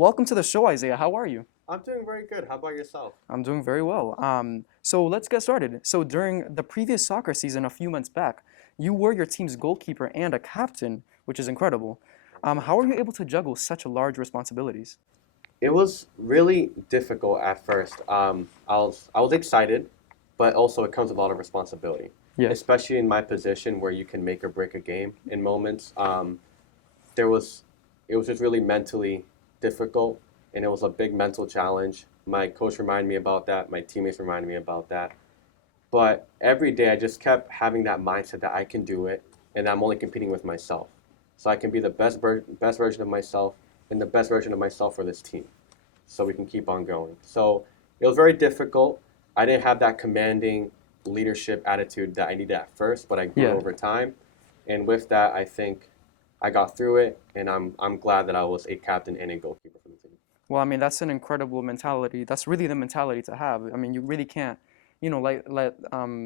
welcome to the show, Isaiah. How are you? I'm doing very good. How about yourself? I'm doing very well. So let's get started. So during the previous soccer season a few months back, you were your team's goalkeeper and a captain, which is incredible. How are you able to juggle such large responsibilities? It was really difficult at first. I was excited, but also it comes with a lot of responsibility, Yeah, especially in my position where you can make or break a game in moments. There was it was just really mentally difficult, and it was a big mental challenge. My coach reminded me about that. My teammates reminded me about that. But every day I just kept having that mindset that I can do it, and I'm only competing with myself. So I can be the best version of myself and the best version of myself for this team. So we can keep on going. So it was very difficult. I didn't have that commanding leadership attitude that I needed at first, but I grew yeah. over time. And with that, I think I got through it, and I'm glad that I was a captain and a goalkeeper for the team. Well, I mean, that's an incredible mentality. That's really the mentality to have. I mean, you really can't, let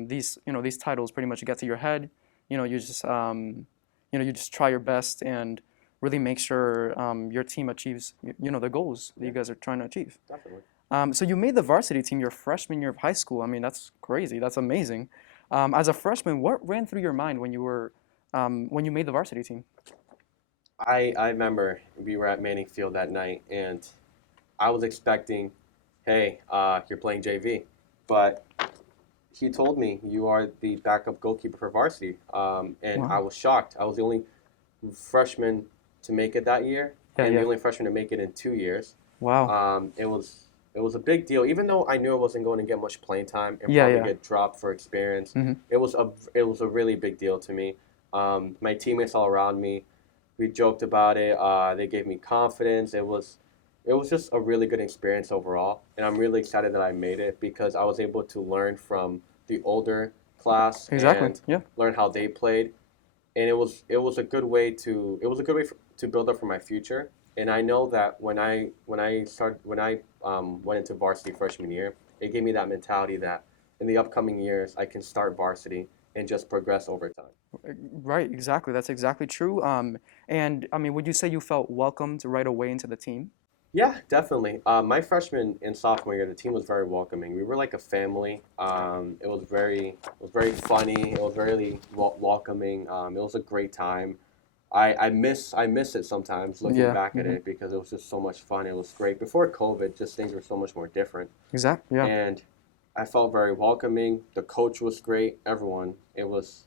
these, these titles pretty much get to your head. You just, you just try your best and really make sure your team achieves, the goals that Yeah, you guys are trying to achieve. definitely. So you made the varsity team your freshman year of high school. I mean, that's crazy. That's amazing. As a freshman, what ran through your mind when you made the varsity team? I remember we were at Manning Field that night, and I was expecting, hey, you're playing JV, but he told me you are the backup goalkeeper for varsity, and I Wow. was shocked. I was the only freshman to make it that year, Yeah, and the yeah. only freshman to make it in 2 years. Wow. It was a big deal, even though I knew I wasn't going to get much playing time and Yeah, probably yeah. get dropped for experience. Hmm. It was a really big deal to me. My teammates all around me, we joked about it. They gave me confidence. It was just a really good experience overall, and I'm really excited that I made it because I was able to learn from the older class Exactly. and Yeah. learn how they played, and it was a good way to build up for my future. And I know that when I went into varsity freshman year, it gave me that mentality that in the upcoming years I can start varsity and just progress over time. Right, exactly. That's exactly true. And I mean, would you say you felt welcomed right away into the team? Yeah, definitely. My freshman and sophomore year, the team was very welcoming. We were like a family. It was very funny. It was very welcoming. It was a great time. I miss it sometimes looking Yeah. back at Hmm. it because it was just so much fun. It was great. Before COVID, just things were so much more different, Exactly. Yeah. and I felt very welcoming. The coach was great. Everyone. It was.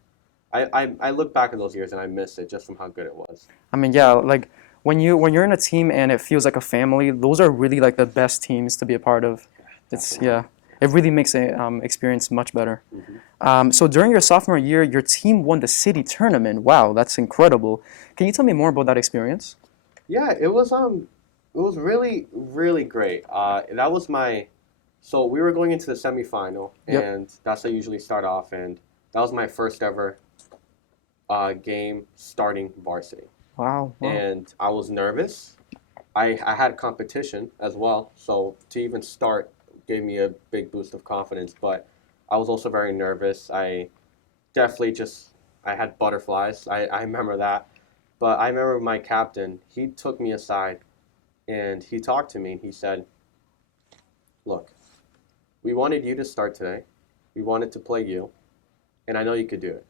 I look back at those years and I miss it just from how good it was. I mean, yeah, like when you're in a team and it feels like a family, those are really like the best teams to be a part of. It's Definitely. yeah, it really makes a experience much better. Hmm. So during your sophomore year, your team won the city tournament. Wow, that's incredible. Can you tell me more about that experience? Yeah, it was really really great. That was my so we were going into the semifinal, Yep. and that's how I usually start off, and that was my first ever game starting varsity, Wow. Wow. and I was nervous. I had competition as well, so to even start gave me a big boost of confidence. But I was also very nervous. Definitely just I had butterflies. I remember that. But I remember my captain. He took me aside and he talked to me and he said, "Look, we wanted you to start today. We wanted to play you, and I know you could do it.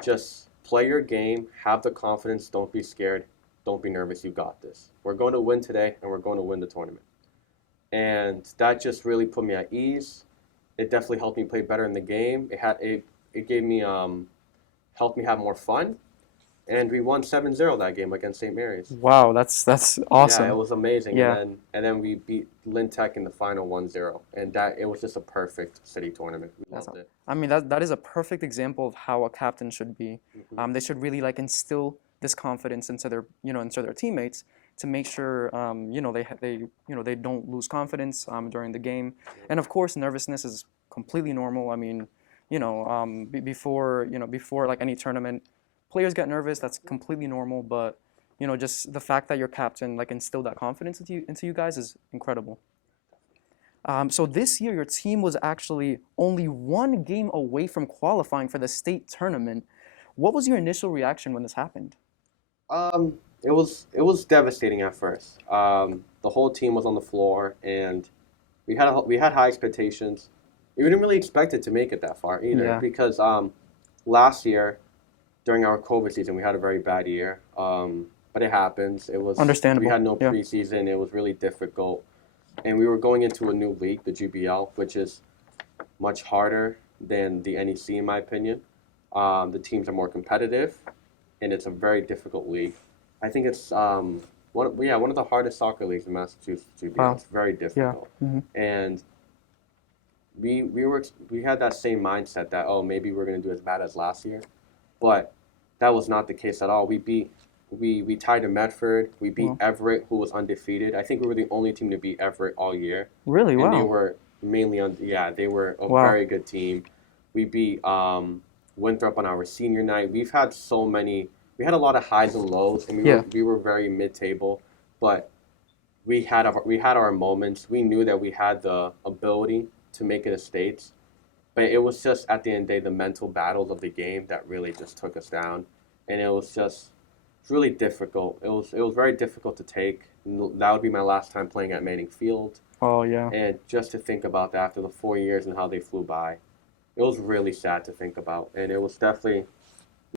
Just play your game, have the confidence, don't be scared, don't be nervous, you got this. We're going to win today and we're going to win the tournament." And that just really put me at ease. It definitely helped me play better in the game. It gave me helped me have more fun, and we won 7-0 that game against St. Mary's. Wow, that's Yeah, it awesome. was amazing. And Yeah. then we beat Lynn Tech in the final 1-0, and that it was just a perfect city tournament. We That's loved all. it. I mean, that is a perfect example of how a captain should be. Hmm. They should really like instill this confidence into their teammates to make sure they don't lose confidence during the game. And of course, nervousness is completely normal. I mean, before like any tournament, players get nervous. That's completely normal. But just the fact that your captain like instilled that confidence into you guys is incredible. So this year, your team was actually only one game away from qualifying for the state tournament. What was your initial reaction when this happened? it was devastating at first. The whole team was on the floor, and we had high expectations. We didn't really expect it to make it that far either, Yeah, because last year during our COVID season we had a very bad year. But it happens. We understandable. had no Yeah. preseason. It was really difficult, and we were going into a new league, the GBL, which is much harder than the NEC in my opinion. The teams are more competitive, and it's a very difficult league. I think it's one of the hardest soccer leagues in Massachusetts. GBL. Wow. It's very Yeah. difficult, Hmm. and we had that same mindset that, oh, maybe we're gonna do as bad as last year, but that was not the case at all. We tied to Medford. We beat Well, Everett, who was undefeated. I think we were the only team to beat Everett all year, really? and they Wow. were mainly on. Yeah, they were a Wow. very good team. We beat Winthrop on our senior night. We've had so many. We had a lot of highs and lows, and we Yeah. were we were very mid-table, but we had our moments. We knew that we had the ability to make it a states, but it was just at the end of the day the mental battles of the game that really just took us down, and it's really difficult. It was very difficult to take. That would be my last time playing at Manning Field, Oh, yeah. and just to think about that after the 4 years and how they flew by, it was really sad to think about, and it was definitely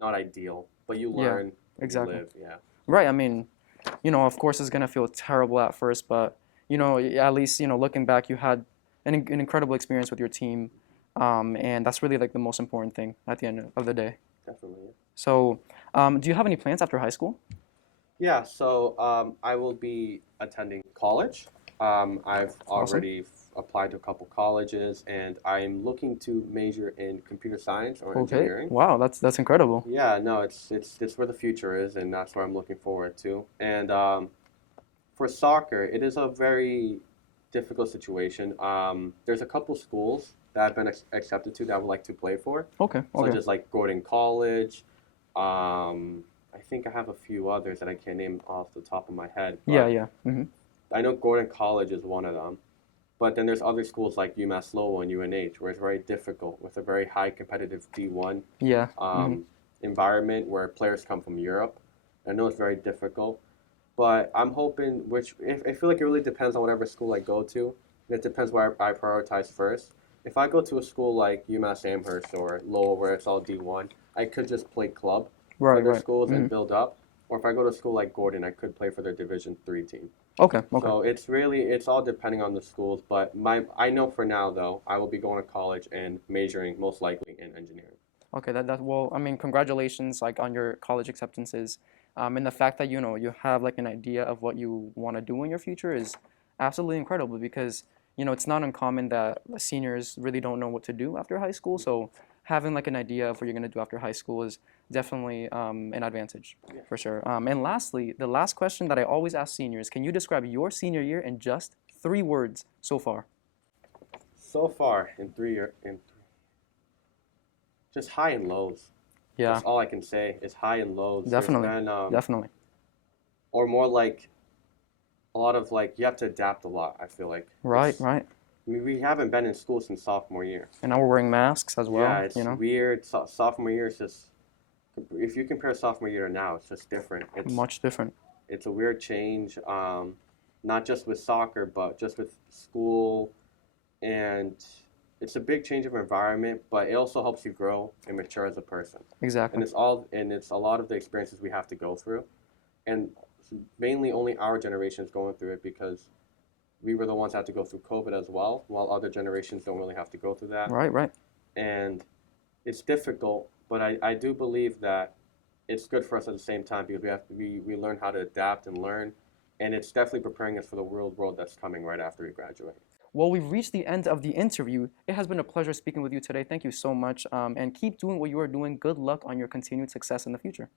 not ideal. But you Yeah. learn and you Exactly. live. Yeah. Right. I mean, of course it's gonna feel terrible at first, but at least looking back, you had an incredible experience with your team, and that's really like the most important thing at the end of the day. Definitely. So, do you have any plans after high school? Yeah, so I will be attending college. I've Awesome. already applied to a couple colleges, and I'm looking to major in computer science or Okay. engineering. Wow, that's incredible. Yeah, no, it's where the future is, and that's where I'm looking forward to. And for soccer, it is a very difficult situation. There's a couple schools that I've been accepted to that I would like to play for, Okay. such Okay. as like Gordon College. I think I have a few others that I can't name off the top of my head, Yeah. but Yeah. I know Gordon College is one of them. But then there's other schools like UMass Lowell and UNH where it's very difficult with a very high competitive D1 Yeah. um, environment where players come from Europe. I know it's very difficult, but I'm hoping, I feel like it really depends on whatever school I go to, and it depends where I prioritize first. If I go to a school like UMass Amherst or Lowell where it's all D1, I could just play club for Right. their Right. schools Hmm. and build up. Or if I go to a school like Gordon, I could play for their Division 3 team. Okay. Okay. So it's all depending on the schools. But I know for now though, I will be going to college and majoring most likely in engineering. Okay, that well, I mean, congratulations like on your college acceptances, and the fact that you have like an idea of what you want to do in your future is absolutely incredible because it's not uncommon that seniors really don't know what to do after high school. So having like an idea of what you're gonna do after high school is definitely an advantage Yeah. for sure. And lastly, the last question that I always ask seniors: Can you describe your senior year in just 3 words so far? So far in 3 year in just high and lows. Yeah, That's all I can say is high and lows. There's definitely, been definitely. or more like a lot of like you have to adapt a lot. I feel like Right, right. we haven't been in school since sophomore year. And now we're wearing masks as Yeah, well, it's weird. Sophomore year is just if you compare sophomore year to now, it's just different. much different. It's a weird change, not just with soccer, but just with school, and it's a big change of environment. But it also helps you grow and mature as a person. And Exactly. it's a lot of the experiences we have to go through, and mainly only our generation is going through it because we were the ones that had to go through COVID as well, while other generations don't really have to go through that. Right, right. And it's difficult, but I do believe that it's good for us at the same time because we learn how to adapt and learn, and it's definitely preparing us for the world that's coming right after we graduate. Well, we've reached the end of the interview. It has been a pleasure speaking with you today. Thank you so much. And keep doing what you are doing. Good luck on your continued success in the future.